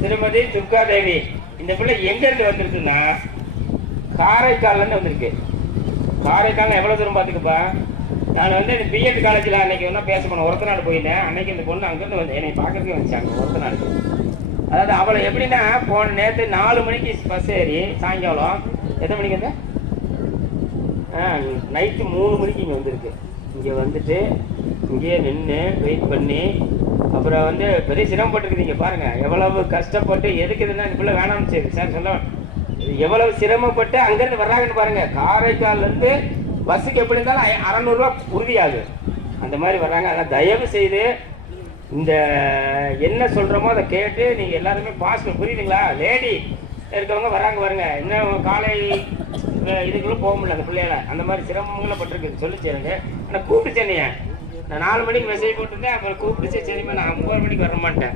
திருமதி துர்கா தேவி இந்த பிள்ளை எங்க இருந்து வந்திருக்குன்னா காரைக்கால்ல இருந்து வந்திருக்கு. காரைக்கால் எவ்வளவு தூரம் பாத்துக்கப்பா. நான் வந்து இந்த பிஎட் காலேஜில் அன்னைக்கு ஒன்றா பேச போனேன். ஒருத்த நாடு போயிருந்தேன். அன்னைக்கு இந்த பொண்ணு அங்கேருந்து வந்து என்னை பார்க்கறதுக்கு வந்துச்சாங்க. ஒருத்த நாடு அதாவது அவளை எப்படின்னா போன நேற்று 4 மணிக்கு பஸ் ஏறி சாயங்காலம் எத்தனை மணிக்கு வந்து நைட்டு 3 மணிக்கு இங்கே வந்திருக்கு. இங்கே வந்துட்டு இங்கேயே நின்று வெயிட் பண்ணி அப்புறம் வந்து பெரிய சிரமப்பட்டுருக்குது. இங்கே பாருங்கள் எவ்வளவு கஷ்டப்பட்டு எதுக்குதுன்னா இந்த பிள்ளை வேணாம்னு சரி சார் சொல்ல எவ்வளவு சிரமப்பட்டு அங்கேருந்து வர்றாங்கன்னு பாருங்கள். காரைக்கால்லேருந்து பஸ்ஸுக்கு எப்படி இருந்தாலும் 600 ரூபா உறுதியாகுது. அந்த மாதிரி வர்றாங்க. அதனால் தயவு செய்து இந்த என்ன சொல்கிறோமோ அதை கேட்டு நீங்கள் எல்லாருமே பாஸ் புரியுதுங்களா. லேடி இருக்கவங்க வராங்க பாருங்க. இன்னும் காலை இதுக்குள்ளே போக முடியல அந்த பிள்ளைகளை. அந்த மாதிரி சிரமங்களை பட்டிருக்கு சொல்லிச்சு எனக்கு. ஆனால் கூப்பிட்டு சென்னையை நான் 4 மணிக்கு மெசேஜ் போட்டிருந்தேன். அப்புறம் கூப்பிட்டுச்சு சரிம்மா நான் 9 மணிக்கு வர மாட்டேன்.